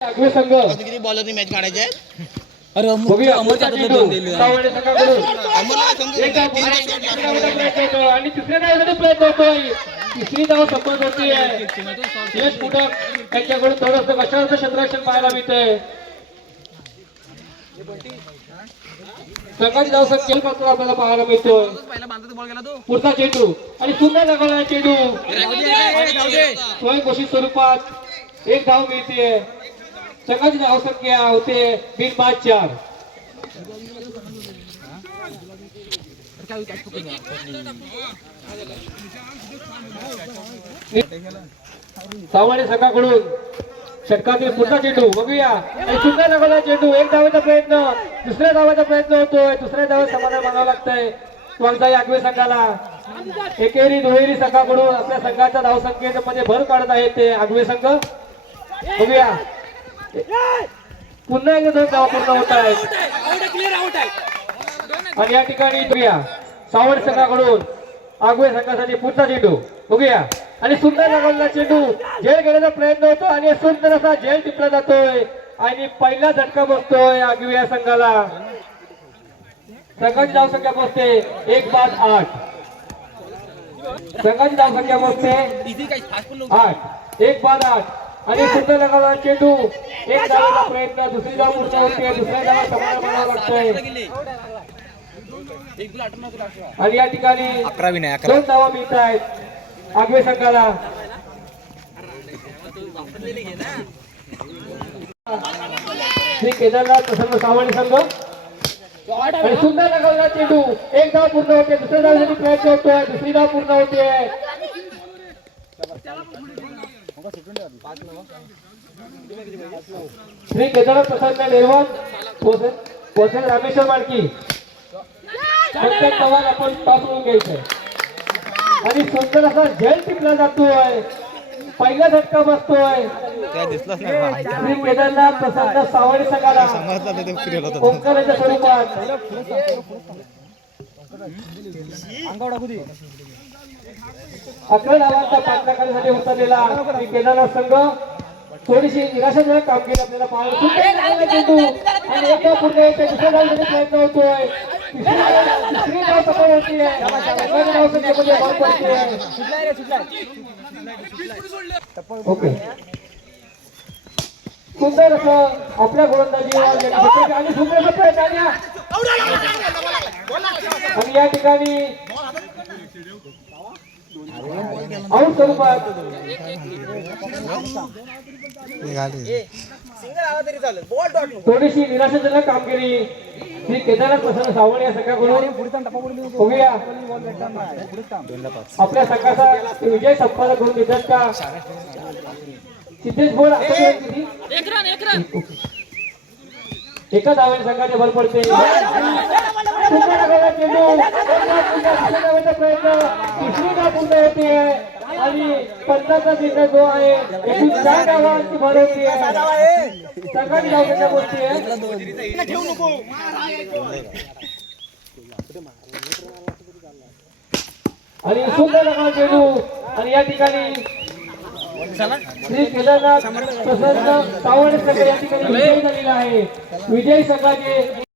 आगवे संघ किती बॉलरनी मॅच काढायचे आहेत? अरे बघूया अमरच्या हातात दोन दिले. सावळे संघाकडून अमरला समजून एक धाव तीन शॉट प्रयत्न होतो आणि तिसऱ्या धावासाठी प्रयत्न होतोय. तिसरी धाव संपत होतीये. यश पुढक त्यांच्याकडून थोडंसं कशाचं क्षेत्ररक्षण पाहायला मिळतंय. संघाची धाव संख्या मात्र आपल्याला पाहायला मिळतोय. पुढचा चेंडू आणि सुंदर लागला चेंडू स्वयं घोषित स्वरूपात एक धाव मिळते. संघाची धाव संख्या होते 3-5-4. सामान्य संघाकडून षटकातील पुढचा चेंडू बघूया आणि सुंदर लागला चेंडू. एक धावेचा प्रयत्न, दुसऱ्या धावाचा प्रयत्न होतोय. दुसऱ्या धावेत समाधान मानावं लागतंय वागजाई आगवे संघाला. एकेरी दुहेरी संघाकडून आपल्या संघाच्या धाव संख्येच्या मध्ये भर काढत आहे ते आगवे संघ. बघूया पुन्हा एकदा दोन धावा पूर्ण होत आहेत आणि या ठिकाणी बघूया सावड संघाकडून आगवे संघासाठी पुढचा चेंडू बघूया आणि सुंदर लागलेला चेंडू झेल घेण्याचा प्रयत्न होतो आणि सुंदर असा झेल टिपला जातोय आणि पहिला झटका बसतोय आगवे या संघाला. संघाची धाव संख्या बसते 1-8. संघाची धाव संख्या बसते 8. 1-8 आणि सुंदर लागला चेंडू. एक धावेचा प्रयत्न, दुसरी धाव पूर्ण होते. दुसऱ्या धावा समाधान मानावं लागतंय आणि या ठिकाणी 2 धावा मिळत आहेत आगवे संघाला. श्री केदारनाथ प्रसन्न सावणी संघ आणि सुंदर लागला चेंडू. एक धाव पूर्ण होते. दुसऱ्या धावेसाठी प्रयत्न होतोय. दुसरी धाव पूर्ण होते. श्री केदारनाथ प्रसन्न निर्वाण पोसेल रामेश्वर माडकी प्रत्येक धावात आपण टॉस म्हणून घ्यायचंय आणि सुंदर असा झेल टिपला जातोय. पहिला झटका बसतोय श्री केदारनाथ प्रसन्न सावणी संघाला ओंकाराच्या स्वरूपात. 11 धावांचा पाठला करण्यासाठी उतरलेला श्री केदारनाथ संघ थोडीशी निराशाजनक कामगिरी आपल्याला पाहायला चेंडू आणि एक धाव पूर्ण येते. दुसऱ्या धावेसाठी प्रयत्न होतोय. तिसरी धाव सफल होतीये. धाव संख्येमध्ये भर पडतीये. ओके सुंदर असं आपल्या गोलंदाजीवर आणि सुंदर असं प्रयत्न आणि या ठिकाणी आऊट स्वरूपात थोडीशी निराशाजनक कामगिरी श्री केदारनाथ प्रसन्न सावळे या संघाकडून बघूया आपल्या संघाचा विजय संपादन करून देतात का. सिद्धेश बोल एका धावेने संघाचे भर पडते. प्रयत्न दुसरी धाव पूर्ण होते आणि 50चा निर्णय जो आहे एकूण 4 धावांची भर होती आहे. संघाची धाव संख्या मोठी आहे आणि सुंदर लागला चेंडू आणि या ठिकाणी श्री केदारनाथ प्रसन्न सावणे संघ या ठिकाणी विजयी झालेला आहे. विजयी संघाचे